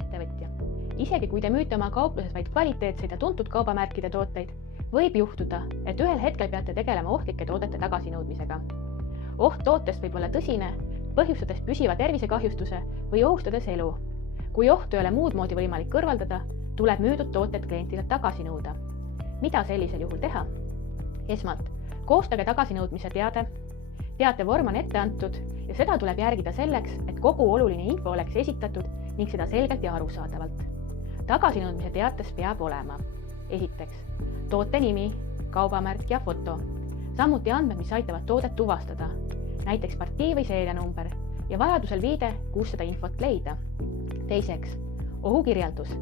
ettevõtja. Isegi kui te müüte oma kaupluses vaid kvaliteetseid ja tuntud kaubamärkide tooteid, võib juhtuda, et ühel hetkel peate tegelema ohtlike toodete tagasinõudmisega. Oht tootest võib olla tõsine, põhjustades püsiva tervisekahjustuse või ohustades elu. Kui ohtu ei ole muud moodi võimalik kõrvaldada, tuleb müüdud tooted klientile tagasi nõuda. Mida sellisel juhul teha? Esmalt, koostage tagasinõudmise teade. Teate vorm on ette antud ja seda tuleb järgida selleks, et kogu oluline info oleks esitatud ning seda selgelt ja arusaadavalt. Tagasinõudmise teates peab olema esiteks toote nimi, kaubamärk ja foto, samuti andmed, mis aitavad toodet tuvastada, näiteks partii või seerianumber ja vajadusel viide, kus seda infot leida. Teiseks, ohukirjeldus.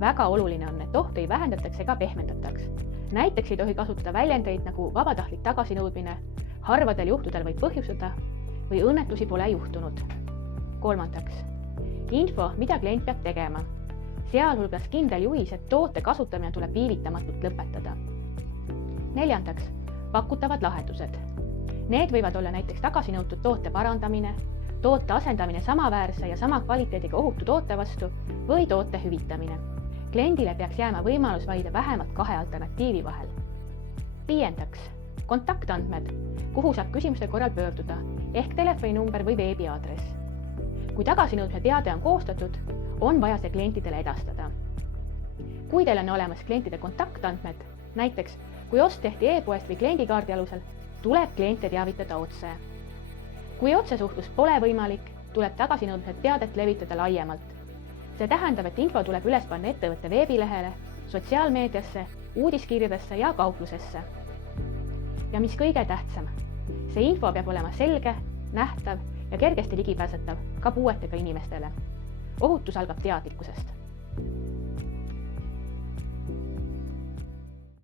Väga oluline on, et ohtu ei vähendataks ega pehmendataks. Näiteks ei tohi kasutada väljendeid nagu vabatahtlik tagasinõudmine, harvadel juhtudel võib põhjustada või õnnetusi pole juhtunud. Kolmandaks, info, mida klient peab tegema. Sealhulgas kindel juhis, et toote kasutamine tuleb viivitamatult lõpetada. Neljandaks, pakutavad lahendused. Need võivad olla näiteks tagasinõutud toote parandamine, toote asendamine samaväärse ja sama kvaliteediga ohutu toote vastu või toote hüvitamine. Kliendile peaks jääma võimalus valida vähemalt 2 alternatiivi vahel. Viiendaks, kontaktandmed, kuhu saab küsimuste korral pöörduda, ehk telefoninumber või veebiaadress. Kui tagasinõudmise teade on koostatud, on vaja see klientidele edastada. Kui teil on olemas klientide kontaktandmed, näiteks kui ost tehti e-poest või kliendikaardi alusel, tuleb kliente teavitada otse. Kui otsesuhtlus pole võimalik, tuleb tagasinõudmise teadet levitada laiemalt. See tähendab, et info tuleb üles panna ettevõtte veebilehele, sotsiaalmeediasse, uudiskirjadesse ja kauplusesse. Ja mis kõige tähtsam, see info peab olema selge, nähtav ja kergesti ligipääsetav ka puuetega inimestele. Ohutus algab teadlikkusest.